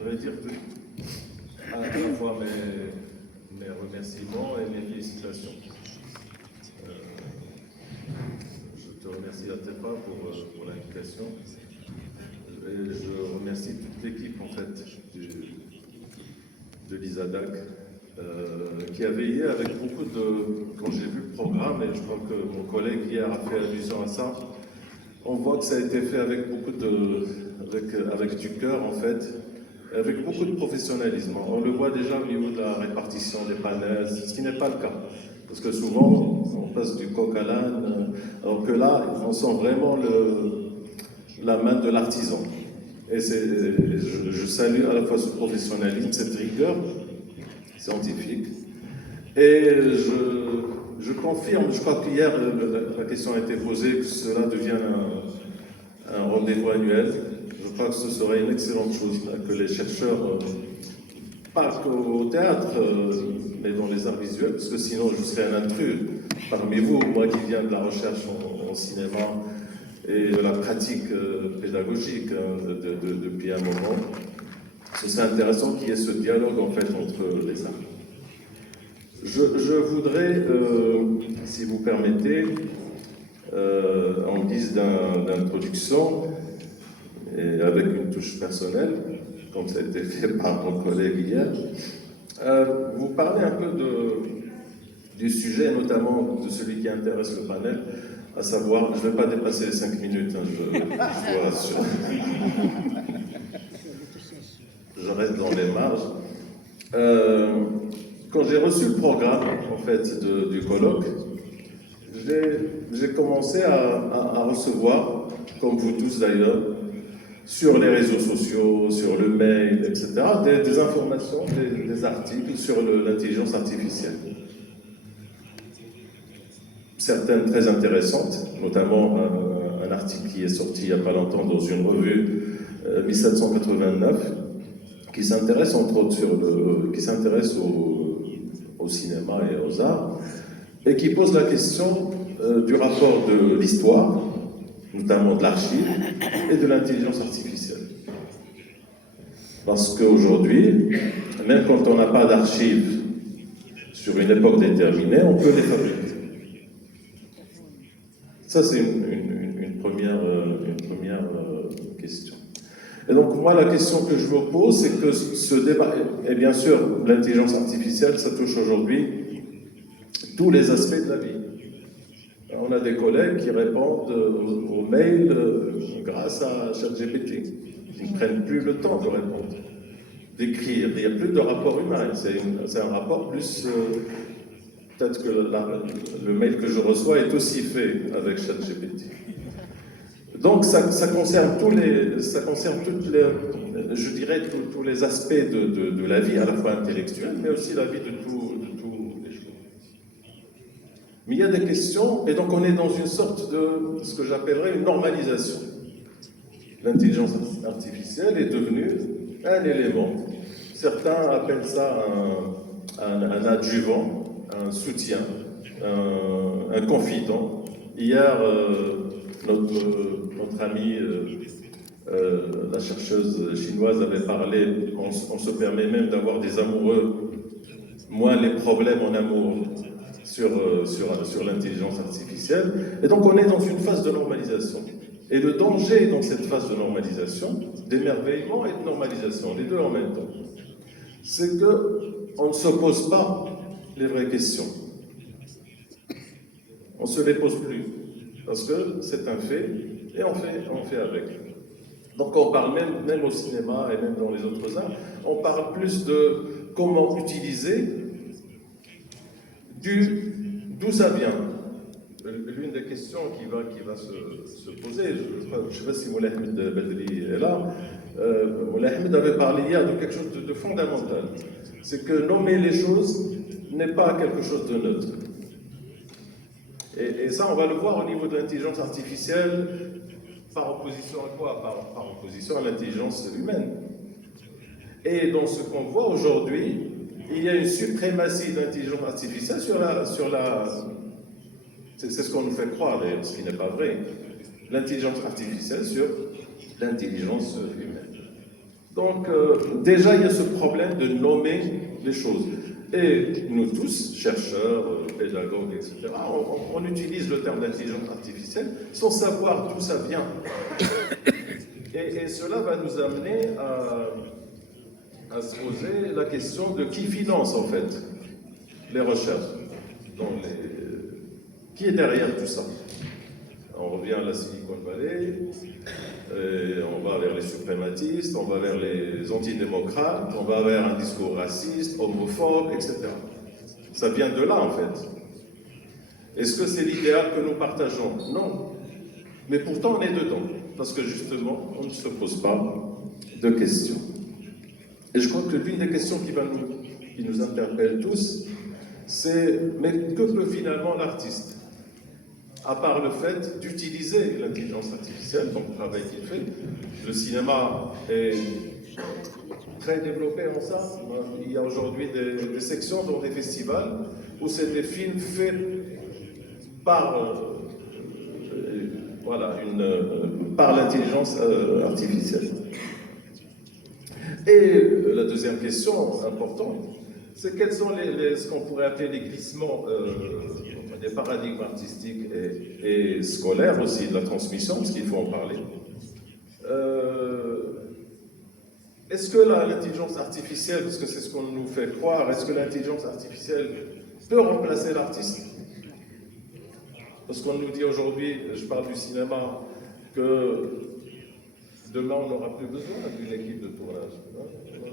Je voudrais dire à la fois mes remerciements et mes félicitations. Je te remercie à Tepa pour l'invitation. Et je remercie toute l'équipe en fait de l'ISADAC qui a veillé avec beaucoup de... Quand j'ai vu le programme, et je crois que mon collègue hier a fait allusion à ça, on voit que ça a été fait avec beaucoup avec du cœur en fait, avec beaucoup de professionnalisme. On le voit déjà au niveau de la répartition des panels, ce qui n'est pas le cas. Parce que souvent, on passe du coq à l'âne, alors que là, on sent vraiment la main de l'artisan. Et je salue à la fois ce professionnalisme, cette rigueur scientifique. Et je confirme, je crois qu'hier, la question a été posée, que cela devienne un rendez-vous annuel. Je crois que ce serait une excellente chose, que les chercheurs, pas qu'au théâtre, mais dans les arts visuels, parce que sinon je serais un intrus parmi vous, moi qui viens de la recherche en cinéma et de la pratique pédagogique depuis un moment. Ce serait intéressant qu'il y ait ce dialogue en fait entre les arts. Je voudrais, si vous permettez, en guise d'introduction, et avec une touche personnelle, comme ça a été fait par mon collègue hier, vous parler un peu du sujet, notamment de celui qui intéresse le panel, à savoir, je ne vais pas dépasser les 5 minutes, hein, je vous rassure. Je reste dans les marges. Quand j'ai reçu le programme en fait, du colloque, j'ai commencé à recevoir, comme vous tous d'ailleurs, sur les réseaux sociaux, sur le mail, etc., des informations, des articles sur l'intelligence artificielle. Certaines très intéressantes, notamment un article qui est sorti il n'y a pas longtemps dans une revue 1789, qui s'intéresse entre autres qui s'intéresse au cinéma et aux arts, et qui pose la question du rapport de l'histoire, notamment de l'archive, et de l'intelligence artificielle. Parce qu'aujourd'hui, même quand on n'a pas d'archives sur une époque déterminée, on peut les fabriquer. Ça, c'est une première question. Et donc, moi, la question que je me pose, c'est que ce débat, et bien sûr, l'intelligence artificielle, ça touche aujourd'hui tous les aspects de la vie. On a des collègues qui répondent aux mails grâce à ChatGPT. Ils ne prennent plus le temps de répondre, d'écrire. Il n'y a plus de rapport humain. C'est un rapport plus... peut-être que le mail que je reçois est aussi fait avec ChatGPT. Donc ça concerne tous les aspects de la vie, à la fois intellectuelle, mais aussi la vie de tous les jours. Mais il y a des questions, et donc on est dans une sorte de ce que j'appellerais une normalisation. L'intelligence artificielle est devenue un élément. Certains appellent ça un adjuvant, un soutien, un confident. Hier, notre amie, la chercheuse chinoise, avait parlé, on se permet même d'avoir des amoureux, moins les problèmes en amour sur l'intelligence artificielle. Et donc on est dans une phase de normalisation. Et le danger dans cette phase de normalisation, d'émerveillement et de normalisation, les deux en même temps, c'est qu'on ne se pose pas les vraies questions. On ne se les pose plus, parce que c'est un fait, et on fait avec. Donc on parle même au cinéma et même dans les autres arts, on parle plus de comment utiliser, d'où ça vient. L'une des questions qui va se poser, je ne sais pas si Moulay Ahmed Badri est là, Moulay Ahmed avait parlé hier de quelque chose de fondamental. C'est que nommer les choses n'est pas quelque chose de neutre. Et ça, on va le voir au niveau de l'intelligence artificielle, par opposition à quoi? Par opposition à l'intelligence humaine. Et dans ce qu'on voit aujourd'hui, il y a une suprématie de l'intelligence artificielle sur la c'est ce qu'on nous fait croire, d'ailleurs, ce qui n'est pas vrai. L'intelligence artificielle sur l'intelligence humaine. Donc, déjà, il y a ce problème de nommer les choses. Et nous tous, chercheurs, pédagogues, etc., on utilise le terme d'intelligence artificielle sans savoir d'où ça vient. Et cela va nous amener à se poser la question de qui finance, en fait, les recherches. Qui est derrière tout ça? On revient à la Silicon Valley, on va vers les suprématistes, on va vers les antidémocrates, on va vers un discours raciste, homophobe, etc. Ça vient de là, en fait. Est-ce que c'est l'idéal que nous partageons? Non. Mais pourtant, on est dedans, parce que justement, on ne se pose pas de questions. Et je crois que l'une des questions qui nous interpelle tous, c'est mais que peut finalement l'artiste? À part le fait d'utiliser l'intelligence artificielle, donc le travail qu'il fait. Le cinéma est très développé en ça. Il y a aujourd'hui des sections dans des festivals où c'est des films faits par, par l'intelligence artificielle. Et la deuxième question importante, c'est quels sont ce qu'on pourrait appeler les glissements des paradigmes artistiques et scolaires aussi, de la transmission, parce qu'il faut en parler. Est-ce que l'intelligence artificielle, parce que c'est ce qu'on nous fait croire, est-ce que l'intelligence artificielle peut remplacer l'artiste? Parce qu'on nous dit aujourd'hui, je parle du cinéma, que demain on n'aura plus besoin d'une équipe de tournage. On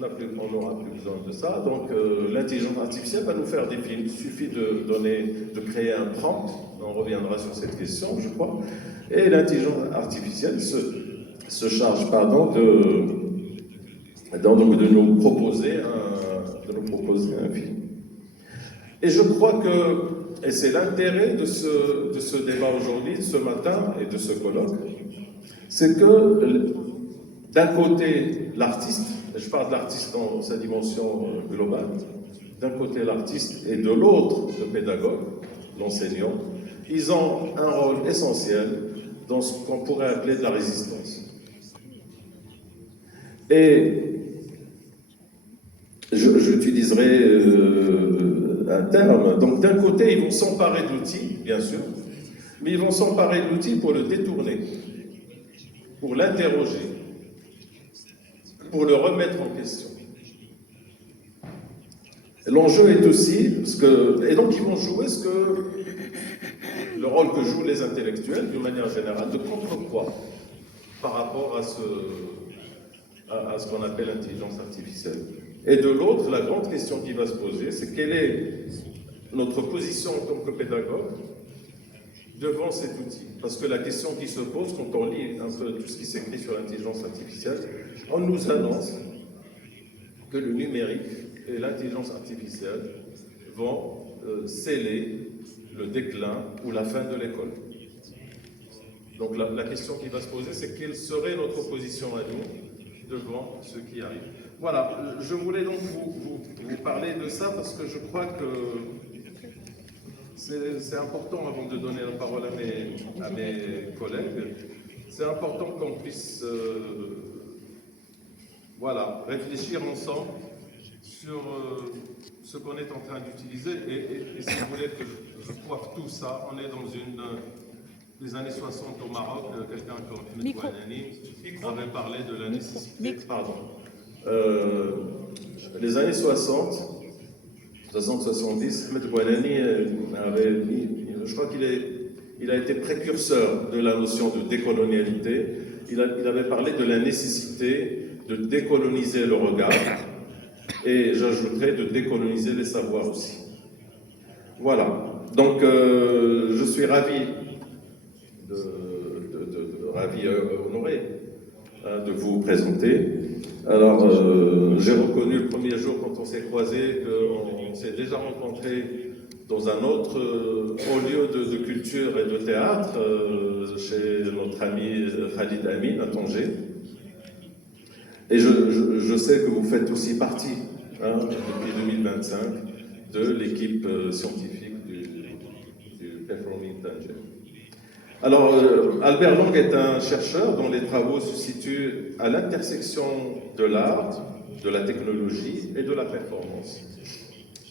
n'aura plus besoin de ça. Donc l'intelligence artificielle va nous faire des films. Il suffit de créer un prompt. On reviendra sur cette question, je crois. Et l'intelligence artificielle se charge de nous proposer un film. Et je crois et c'est l'intérêt de ce débat aujourd'hui, de ce matin et de ce colloque, c'est que d'un côté l'artiste, je parle de l'artiste dans sa dimension globale, d'un côté l'artiste et de l'autre le pédagogue, l'enseignant, ils ont un rôle essentiel dans ce qu'on pourrait appeler de la résistance. Et j'utiliserai un terme. Donc d'un côté, ils vont s'emparer de l'outil, bien sûr, mais ils vont s'emparer de l'outil pour le détourner, pour l'interroger, pour le remettre en question. L'enjeu est aussi, et donc ils vont jouer le rôle que jouent les intellectuels, d'une manière générale, de contrepoids par rapport à ce qu'on appelle l'intelligence artificielle. Et de l'autre, la grande question qui va se poser, c'est quelle est notre position en tant que pédagogue devant cet outil. Parce que la question qui se pose, quand on lit un peu tout ce qui s'écrit sur l'intelligence artificielle, on nous annonce que le numérique et l'intelligence artificielle vont sceller le déclin ou la fin de l'école. Donc la question qui va se poser, c'est quelle serait notre position à nous devant ce qui arrive. Voilà, je voulais donc vous parler de ça parce que je crois que c'est important, avant de donner la parole à mes collègues, c'est important qu'on puisse réfléchir ensemble sur ce qu'on est en train d'utiliser. Et si vous voulez que je coiffe tout ça, on est dans les années 60 au Maroc, quelqu'un comme Ahmed Bouanani avait parlé de la nécessité. Pardon. Les années 60-70, Ahmed Bouanani je crois qu'il a été précurseur de la notion de décolonialité. Il avait parlé de la nécessité de décoloniser le regard et j'ajouterais de décoloniser les savoirs aussi. Voilà. Donc, je suis ravi honoré de vous présenter. Alors, j'ai reconnu le premier jour quand on s'est croisés qu'on s'est déjà rencontrés dans un autre haut lieu de culture et de théâtre, chez notre ami Khalid Amin à Tanger. Et je sais que vous faites aussi partie, depuis 2025, de l'équipe scientifique du Performing Tanger. Alors, Albert Long est un chercheur dont les travaux se situent à l'intersection de l'art, de la technologie et de la performance.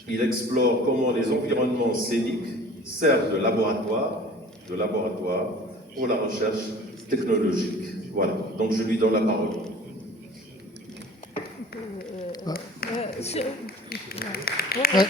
Il explore comment les environnements scéniques servent de laboratoire pour la recherche technologique. Voilà, donc je lui donne la parole. Ouais.